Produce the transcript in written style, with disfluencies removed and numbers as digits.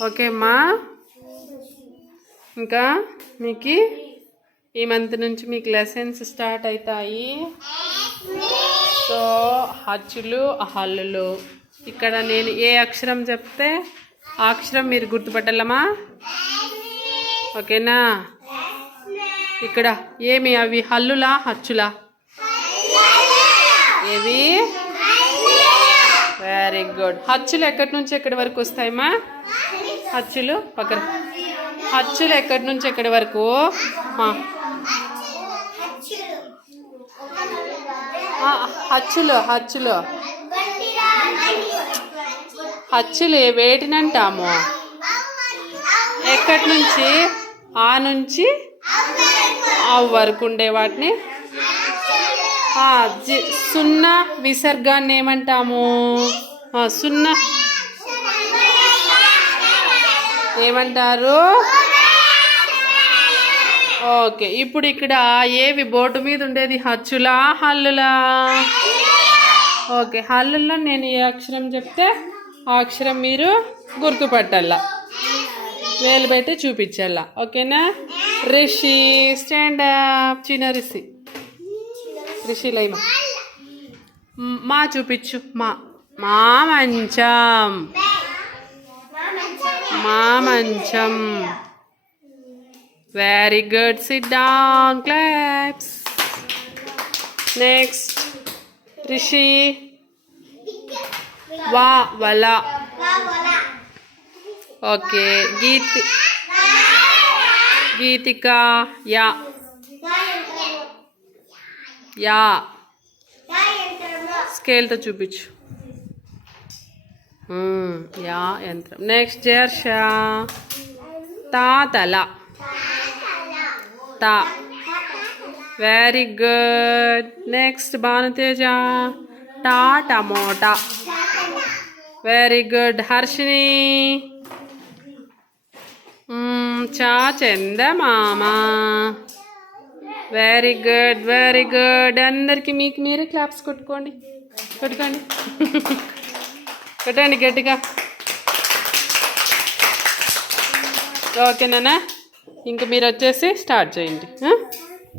Okay అమ్మా. ఇంకా మీకు ఈ మంత్ నుంచి మీకు లెసన్స్ స్టార్ట్ అవుతాయి. సో హచ్చులు హల్లులు. ఇక్కడ నేను ఏ అక్షరం చెప్తే ఆ అక్షరం మీరు గుర్తుపట్టాలమ్మా. ఓకేనా? ఇక్కడ ఏమి అవి హల్లులా హచ్చులా? ఏవి? Very good. హచ్చులు ఎక్కడి నుంచి ఎక్కడి వరకు వస్తాయమ్మా? హచ్చులు పక్కన. హచ్చులు ఎక్కడి నుంచి ఎక్కడి వరకు? హచ్చులు హచ్చులు హచ్చులు వేటినంటాము? ఎక్కడి నుంచి? ఆ నుంచి ఆ వరకు ఉండే వాటిని సున్నా విసర్గాన్ని ఏమంటాము? సున్నా ఏమంటారు? ఓకే. ఇప్పుడు ఇక్కడ ఏవి బోర్డు మీద ఉండేది? హచ్చులా హల్లులా? ఓకే. హల్లుల్లో నేను ఏ అక్షరం చెప్తే ఆ అక్షరం మీరు గుర్తుపట్టాల, వేలు పెట్టి చూపించాల. ఓకేనా? Rishi stand up. చిన్న రిషి. రిషి లైమా మా చూపించు. మా మా మంచం. మా మంచం. Very good. Sit down. Claps. Next Rishi. వా వల. ఓకే. గీతిక. యా యా. స్కేల్తో చూపించు. యా యంత్రం. నెక్స్ట్ జర్ష. తల. తా. Very good. Next Bhanuteja. Tomato. Very good. Harshini. చందమామ. Very good very good. అందరికి మీకు మీరే క్లాప్స్ కొట్టుకోండి. కొట్టండి గట్టిగా. ఓకేనా? ఇంక మీరు వచ్చేసి స్టార్ట్ చేయండి.